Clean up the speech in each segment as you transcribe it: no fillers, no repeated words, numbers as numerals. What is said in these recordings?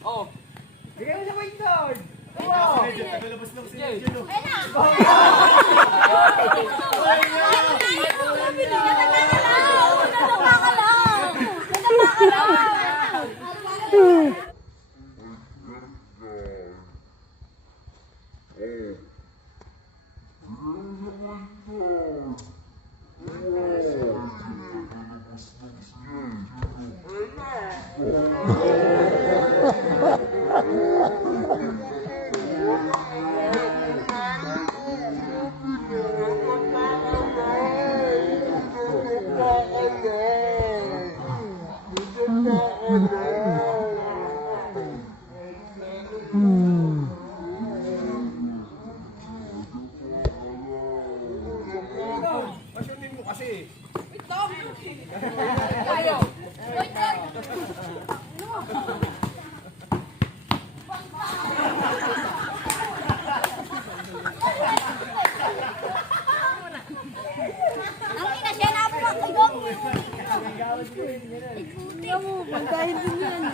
Oh. Bigay mo sa point guard. Wow! Nagalabas lang si Angelo. Pasyonin mo kasi. Wait lang. Ayaw. Wait lang. Ang ina siya na po magtulong. Ikutin mo, pagkain din yan.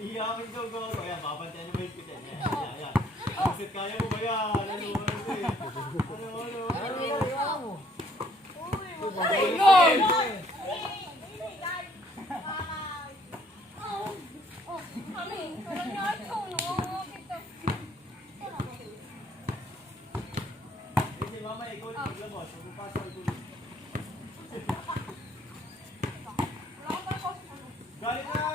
Iyakin daw ko. Ayan, mabantayan mo yung pitin. Ayan. Kasi kaya mo ba yan? Mama, ikaw yung paglabas. Magpapasa ito. Galit na!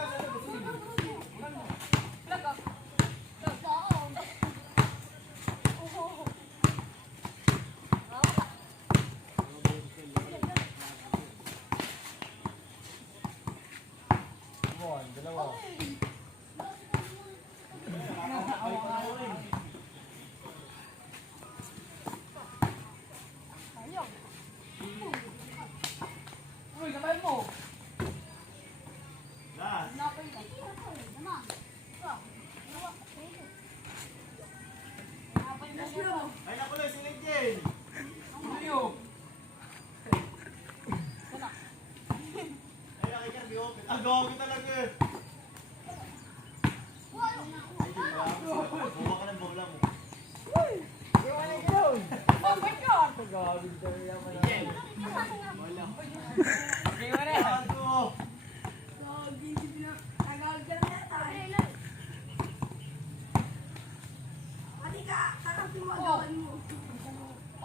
Ay, nakuloy si Linjen! Ay, nakikita, di open. Gawa ko talaga eh! Buwa ka ng bola mo. Iwan na yun. Oh my God! Gawin ko rin naman. Linjen! Wala. Iwan na. Bago!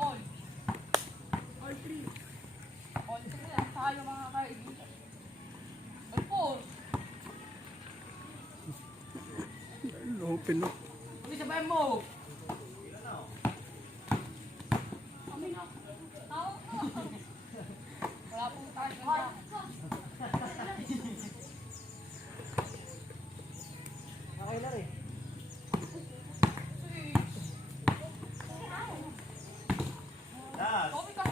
All. All three na. Tayo mga kaibigan. All four. Open up. Hindi sabayan mo. Wala pong tayo ganda. Nakailan eh. Last! Kopi ka.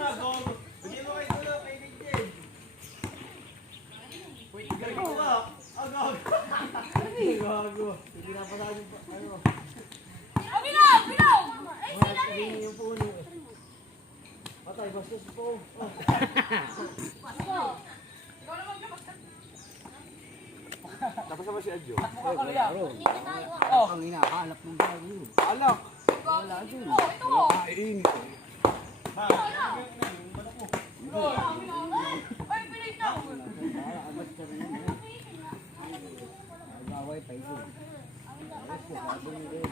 Gawa ko! Bigyan mo kayo tulo kay Linjen! Galing ko ba? Gago! Gago. Hindi na pasagin pa. Ano? Bilaw! Bilaw! Mga sabihin yung puno eh. Patay, bastos po. Ikaw naman kapag Tapos naman si Adjo. makakalaya. Oh. Ang hinahanap ng bago yun. Alak. Wala din. Oh, ito mo. Kain. Ba? Yung manok mo. Ay, pinay na. Agaway pa ito. Ayos ko, sabi niyo din.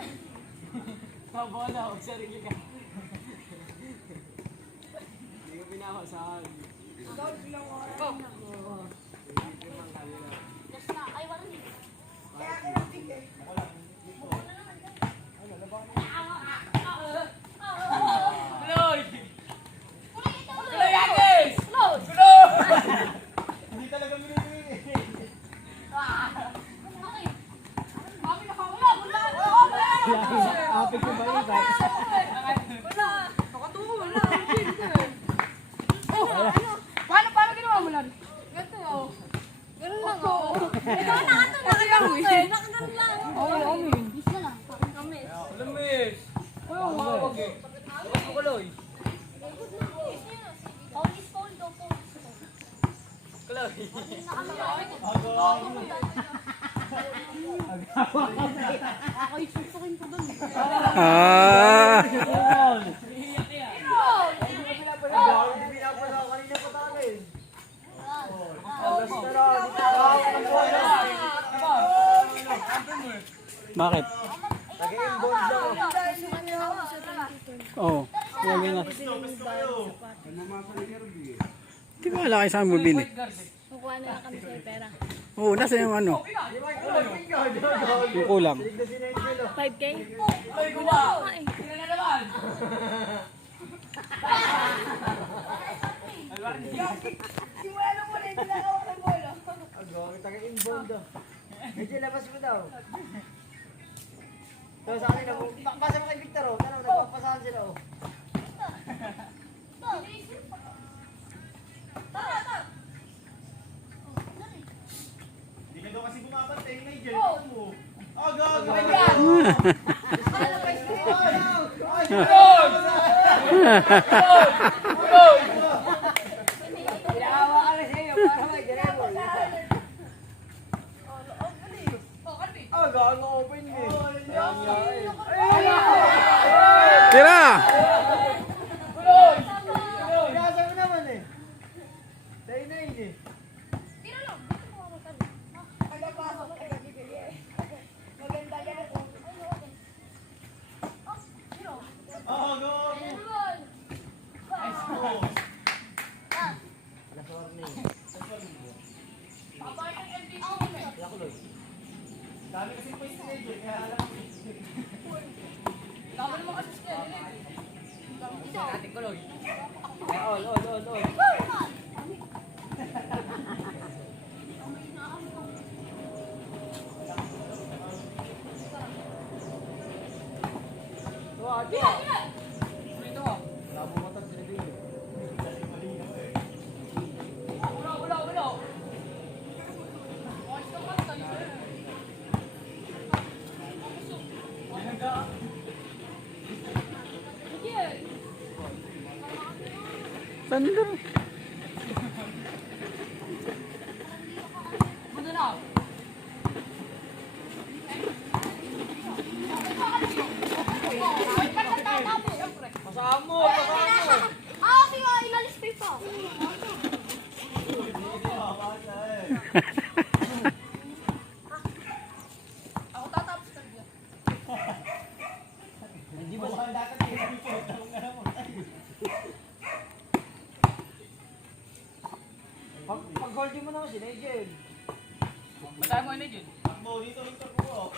Bola, huwag sarili ka. Hindi ko pinahawasan. Ay, waran dito. Tuloy! Tuloy, Agnes! Load! Hindi talaga binibigay. Kami nakawala. Wala. Wala. Apit ko ba yun? Wala. Nakatuwa. Wala. Paano ginawa mo lang? Ganito oh. Ganun lang oh. Nakaganon lang. Oo, amin. Bis na lang. Kami. Alam mo eh. Huwag eh. Huwag mo kuloy. Police phone daw po. Kuloy. Ako isusukin ko doon. Ah. Agaway, hindi pinapala ako kanina pa tayo eh. Alas na lang, hindi pa Bakit? Nag-inbound lang ako. Oo. Huwag na. Pesto kayo. Hindi ko alam kayo saan bumili. Kukuha na lang kami sa pera. Oo, nasa yung ano. Yung kulang. Tignasin na yung kilo. 5K? Kuloy, kuha. Sino na naman? Agaway, taga-inbound daw. Medyo labas mo daw. So sa kanila, pasa mo kay Victor oh. Tanong, nagpapasahan sila oh. Hindi ka daw kasi bumabantay, Nigel. mo. Ah, gago. Pinahawa ka na siya yun, para may ganun. Ah, gago open eh. Tira! Pinasa mo naman eh. Dahil na yun eh. Ah, gago. Alas oras na yun. Dami kasi po yung Nigel, kaya alam ko. Tama naman kasi siya. Ating kuloy. Ay, all. Tuwa. Dito mo. Wala mo matag sila din eh. Wala. Sandro. Buto na. Pasamo. Ah, sige, inalis pa ito. Ako tatapos talaga. Hindi ba Baka dapat yung report. Ang alam mo. pag-holding mo naman si Nigel. Matay mo yun eh, Jun. Takbo dito, Victor po.